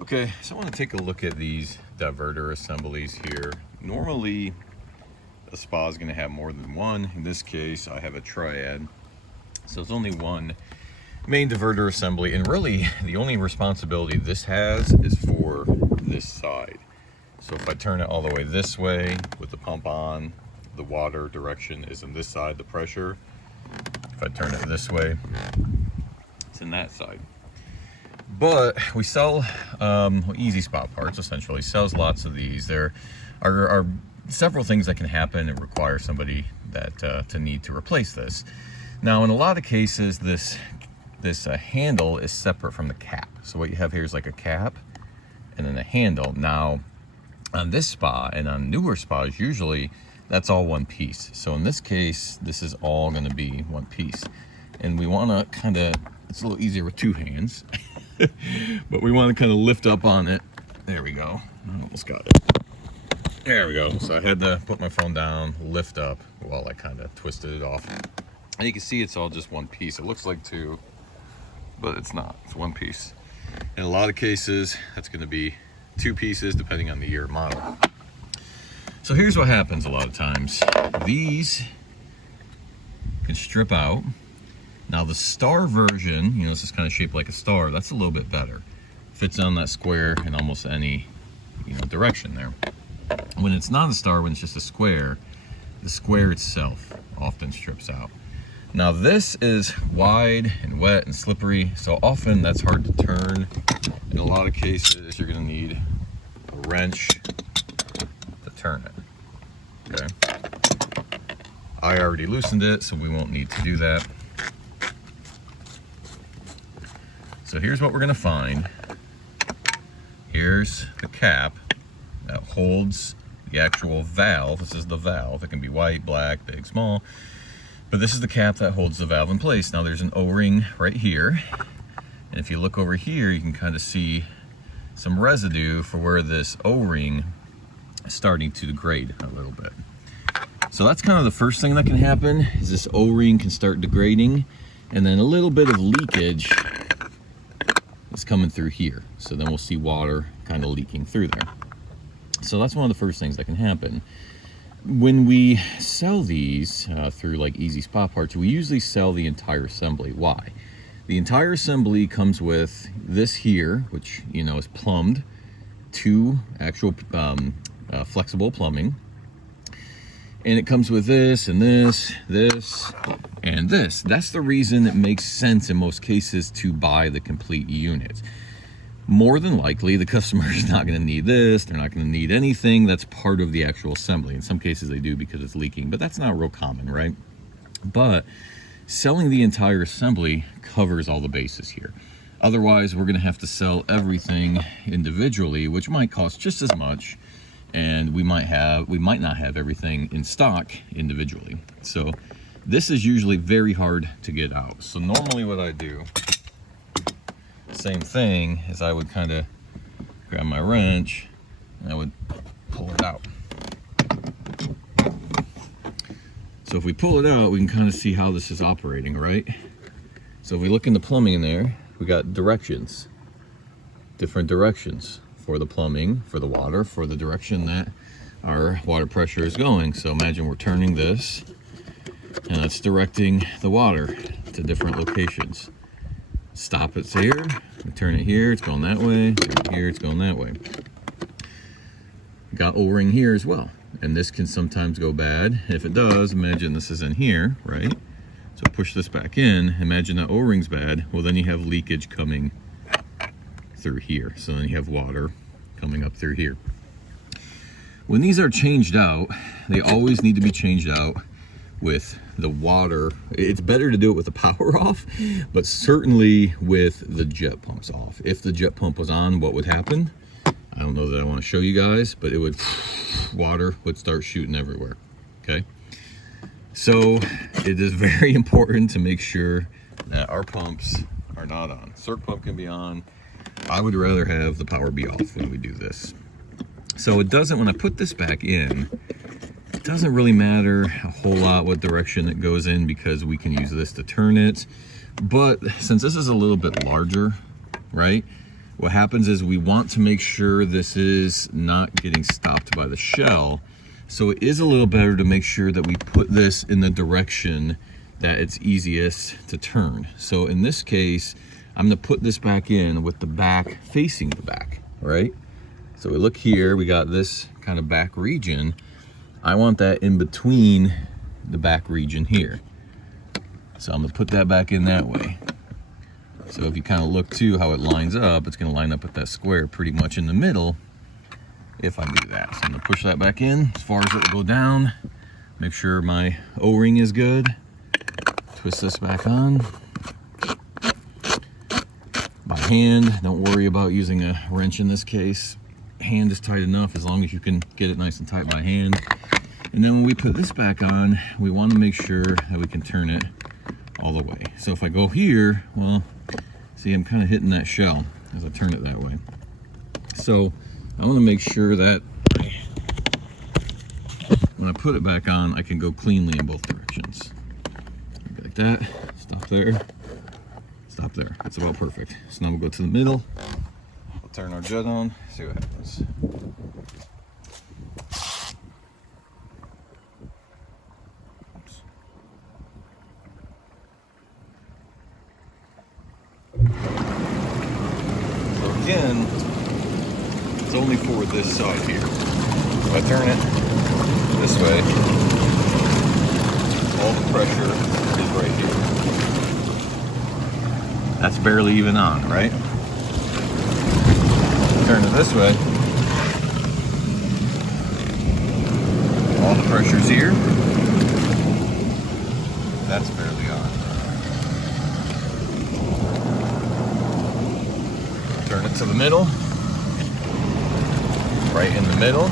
Okay, so I want to take a look at these diverter assemblies here. Normally, a spa is going to have more than one. In this case, I have a triad. So it's only one main diverter assembly, and really the only responsibility this has is for this side. So if I turn it all the way this way with the pump on, the water direction is in this side, the pressure. If I turn it this way, it's in that side. But we sell Easy Spot Parts essentially sells lots of these. There are several things that can happen and require somebody that to need to replace this. Now, in a lot of cases, this handle is separate from the cap. So what you have here is like a cap and then a handle. Now, on this spa and on newer spas, usually that's all one piece. So in this case, this is all going to be one piece. And we want to kind of, it's a little easier with two hands, but we want to kind of lift up on it. There we go. I almost got it. There we go. So I had to put my phone down, lift up while I kind of twisted it off. And you can see it's all just one piece. It looks like two, but it's not. It's one piece. In a lot of cases, that's going to be two pieces depending on the year model. So here's what happens a lot of times. These can strip out. Now the star version, you know, this is kind of shaped like a star. That's a little bit better. Fits on that square in almost any, you know, direction there. When it's not a star, when it's just a square, the square itself often strips out. Now this is wide and wet and slippery, so often that's hard to turn. In a lot of cases, you're gonna need a wrench to turn it, okay? I already loosened it, so we won't need to do that. So here's what we're gonna find. Here's the cap that holds the actual valve. This is the valve. It can be white, black, big, small. But this is the cap that holds the valve in place. Now there's an O-ring right here. And if you look over here, you can kind of see some residue for where this O-ring is starting to degrade a little bit. So that's kind of the first thing that can happen, is this O-ring can start degrading, and then a little bit of leakage is coming through here. So then we'll see water kind of leaking through there. So that's one of the first things that can happen. When we sell these through like Easy Spot Parts, we usually sell the entire assembly. Why? The entire assembly comes with this here, which, you know, is plumbed to actual flexible plumbing. And it comes with this and this, this, and this. That's the reason it makes sense in most cases to buy the complete unit. More than likely, the customer is not going to need this. They're not going to need anything that's part of the actual assembly. In some cases they do because it's leaking, but that's not real common, right? But selling the entire assembly covers all the bases here. Otherwise, we're going to have to sell everything individually, which might cost just as much, and we might not have everything in stock individually. So this is usually very hard to get out. So normally what I do, same thing, is I would kind of grab my wrench and I would pull it out. So if we pull it out, we can kind of see how this is operating, right? So if we look in the plumbing in there, we got directions, different directions for the plumbing, for the water, for the direction that our water pressure is going. So imagine we're turning this, and that's directing the water to different locations. Stop it here, turn it here, it's going that way, turn it here, it's going that way. Got O-ring here as well, and this can sometimes go bad. If it does, imagine this is in here, right? So push this back in, imagine that O-ring's bad, well then you have leakage coming through here. So then you have water coming up through here. When these are changed out, they always need to be changed out with the water. It's better to do it with the power off, but certainly with the jet pumps off. If the jet pump was on, what would happen? I don't know that I want to show you guys, but it would, water would start shooting everywhere, okay? So it is very important to make sure that our pumps are not on. Circ pump can be on. I would rather have the power be off when we do this. So it doesn't, when I put this back in, it doesn't really matter a whole lot what direction it goes in, because we can use this to turn it. But since this is a little bit larger, right, what happens is we want to make sure this is not getting stopped by the shell. So it is a little better to make sure that we put this in the direction that it's easiest to turn. So in this case, I'm gonna put this back in with the back facing the back, right? So we look here, we got this kind of back region. I want that in between the back region here. So I'm gonna put that back in that way. So if you kind of look too how it lines up, it's gonna line up with that square pretty much in the middle if I do that. So I'm gonna push that back in as far as it will go down. Make sure my O-ring is good. Twist this back on. By hand, don't worry about using a wrench in this case. Hand is tight enough as long as you can get it nice and tight by hand. And then when we put this back on, we want to make sure that we can turn it all the way. So if I go here, well, see, I'm kind of hitting that shell as I turn it that way. So I want to make sure that when I put it back on, I can go cleanly in both directions. Like that, stop there, stop there. That's about perfect. So now we'll go to the middle. We'll turn our jet on, see what happens. So again, it's only for this side here. If I turn it this way, all the pressure is right here. That's barely even on, right? Turn it this way, all the pressure's here. That's barely on. Turn it to the middle, right in the middle.